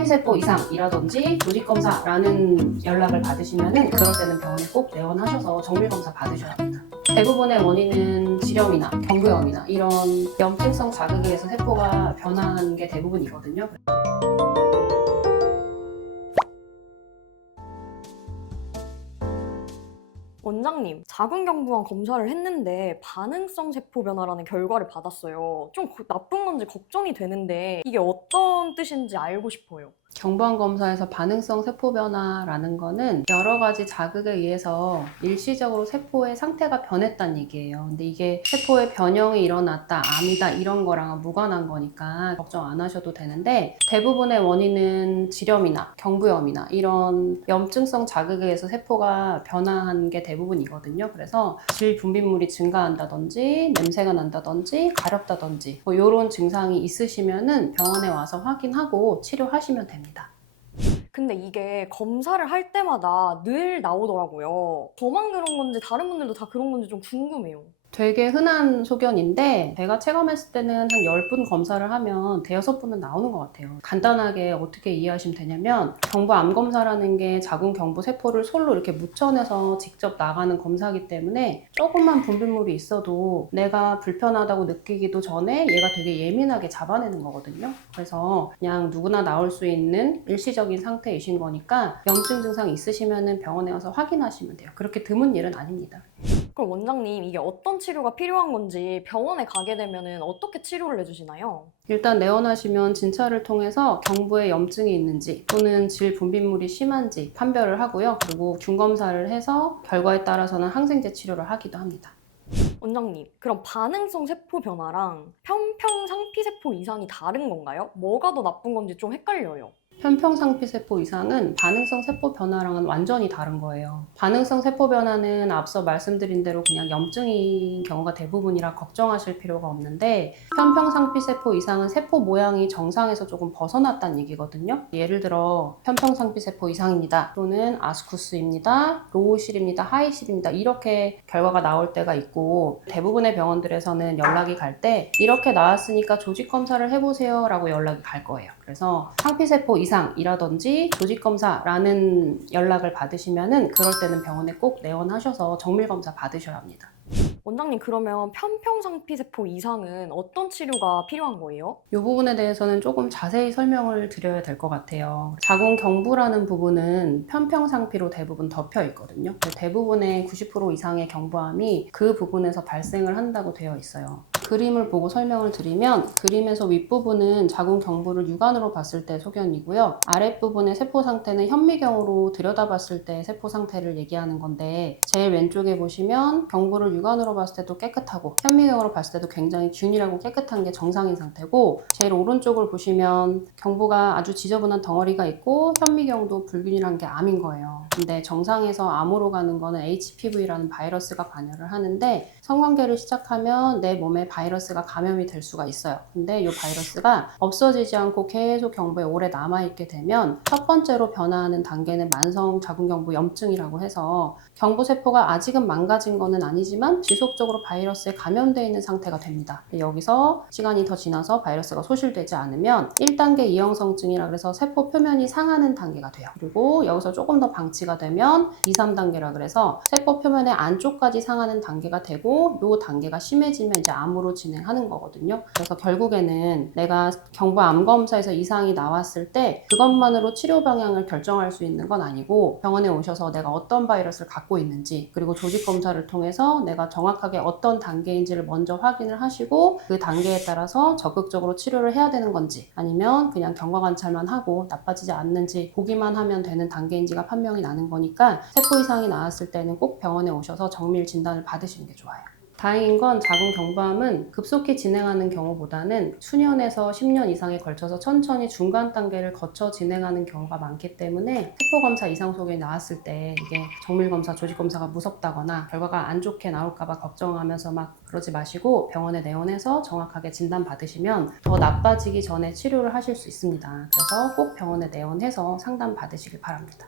상피세포 이상이라든지 조직검사라는 연락을 받으시면 그럴 때는 병원에 꼭 내원하셔서 정밀검사 받으셔야 합니다. 대부분의 원인은 지렴이나 경부염이나 이런 염증성 자극에 의해서 세포가 변화하는 게 대부분이거든요. 원장님, 자궁경부암 검사를 했는데 반응성 세포 변화라는 결과를 받았어요. 좀 나쁜 건지 걱정이 되는데 이게 어떤 뜻인지 알고 싶어요. 경부암 검사에서 반응성 세포 변화라는 거는 여러 가지 자극에 의해서 일시적으로 세포의 상태가 변했다는 얘기예요. 근데 이게 세포의 변형이 일어났다, 암이다 이런 거랑은 무관한 거니까 걱정 안 하셔도 되는데, 대부분의 원인은 지렴이나 경부염이나 이런 염증성 자극에 의해서 세포가 변화한 게 대부분이거든요. 그래서 질 분비물이 증가한다든지 냄새가 난다든지 가렵다든지 뭐 이런 증상이 있으시면은 병원에 와서 확인하고 치료하시면 됩니다. 근데 이게 검사를 할 때마다 늘 나오더라고요. 저만 그런 건지 다른 분들도 다 그런 건지 좀 궁금해요. 되게 흔한 소견인데, 제가 체감했을 때는 한 10분 검사를 하면 대여섯 분은 나오는 것 같아요. 간단하게 어떻게 이해하시면 되냐면, 경부암 검사라는 게 자궁 경부 세포를 솔로 이렇게 묻혀내서 직접 나가는 검사이기 때문에 조금만 분비물이 있어도 내가 불편하다고 느끼기도 전에 얘가 되게 예민하게 잡아내는 거거든요. 그래서 그냥 누구나 나올 수 있는 일시적인 상태이신 거니까 염증 증상이 있으시면 병원에 와서 확인하시면 돼요. 그렇게 드문 일은 아닙니다. 그럼 원장님, 이게 어떤 치료가 필요한 건지 병원에 가게 되면 어떻게 치료를 해주시나요? 일단 내원하시면 진찰을 통해서 경부에 염증이 있는지 또는 질 분비물이 심한지 판별을 하고요. 그리고 균 검사를 해서 결과에 따라서는 항생제 치료를 하기도 합니다. 원장님, 그럼 반응성 세포 변화랑 편평 상피세포 이상이 다른 건가요? 뭐가 더 나쁜 건지 좀 헷갈려요. 편평상피세포 이상은 반응성 세포 변화랑은 완전히 다른 거예요. 반응성 세포 변화는 앞서 말씀드린 대로 그냥 염증인 경우가 대부분이라 걱정하실 필요가 없는데, 편평상피세포 이상은 세포 모양이 정상에서 조금 벗어났다는 얘기거든요. 예를 들어 편평상피세포 이상입니다, 또는 아스쿠스입니다, 로우실입니다, 하이실입니다 이렇게 결과가 나올 때가 있고, 대부분의 병원들에서는 연락이 갈 때 이렇게 나왔으니까 조직검사를 해보세요 라고 연락이 갈 거예요. 그래서 상피세포 이상이라든지 조직검사라는 연락을 받으시면은 그럴 때는 병원에 꼭 내원하셔서 정밀검사 받으셔야 합니다. 원장님, 그러면 편평 상피세포 이상은 어떤 치료가 필요한 거예요? 이 부분에 대해서는 조금 자세히 설명을 드려야 될 것 같아요. 자궁 경부라는 부분은 편평상피로 대부분 덮여 있거든요. 대부분의 90% 이상의 경부암이 그 부분에서 발생을 한다고 되어 있어요. 그림을 보고 설명을 드리면, 그림에서 윗부분은 자궁 경부를 육안으로 봤을 때 소견이고요. 아랫부분의 세포 상태는 현미경으로 들여다봤을 때 세포 상태를 얘기하는 건데, 제일 왼쪽에 보시면 경부를 육안으로 봤을 때도 깨끗하고 현미경으로 봤을 때도 굉장히 균일하고 깨끗한 게 정상인 상태고, 제일 오른쪽을 보시면 경부가 아주 지저분한 덩어리가 있고 현미경도 불균일한 게 암인 거예요. 근데 정상에서 암으로 가는 거는 HPV라는 바이러스가 관여를 하는데, 성관계를 시작하면 내 몸에 바이러스가 감염이 될 수가 있어요. 근데 이 바이러스가 없어지지 않고 계속 경부에 오래 남아있게 되면 첫 번째로 변화하는 단계는 만성 자궁경부 염증이라고 해서, 경부세포가 아직은 망가진 거는 아니지만 지속적으로 바이러스에 감염되어 있는 상태가 됩니다. 여기서 시간이 더 지나서 바이러스가 소실되지 않으면 1단계 이형성증이라 그래서 세포 표면이 상하는 단계가 돼요. 그리고 여기서 조금 더 방치가 되면 2, 3단계라 그래서 세포 표면의 안쪽까지 상하는 단계가 되고, 이 단계가 심해지면 이제 암으로 진행하는 거거든요. 그래서 결국에는 내가 경부암 검사에서 이상이 나왔을 때 그것만으로 치료 방향을 결정할 수 있는 건 아니고, 병원에 오셔서 내가 어떤 바이러스를 갖고 있는지, 그리고 조직 검사를 통해서 내가 정확하게 어떤 단계인지를 먼저 확인을 하시고, 그 단계에 따라서 적극적으로 치료를 해야 되는 건지, 아니면 그냥 경과 관찰만 하고 나빠지지 않는지 보기만 하면 되는 단계인지가 판명이 나는 거니까, 세포 이상이 나왔을 때는 꼭 병원에 오셔서 정밀 진단을 받으시는 게 좋아요. 다행인 건 자궁 경부암은 급속히 진행하는 경우보다는 수년에서 10년 이상에 걸쳐서 천천히 중간 단계를 거쳐 진행하는 경우가 많기 때문에, 세포 검사 이상 소견이 나왔을 때 이게 정밀 검사, 조직 검사가 무섭다거나 결과가 안 좋게 나올까 봐 걱정하면서 막 그러지 마시고, 병원에 내원해서 정확하게 진단 받으시면 더 나빠지기 전에 치료를 하실 수 있습니다. 그래서 꼭 병원에 내원해서 상담 받으시길 바랍니다.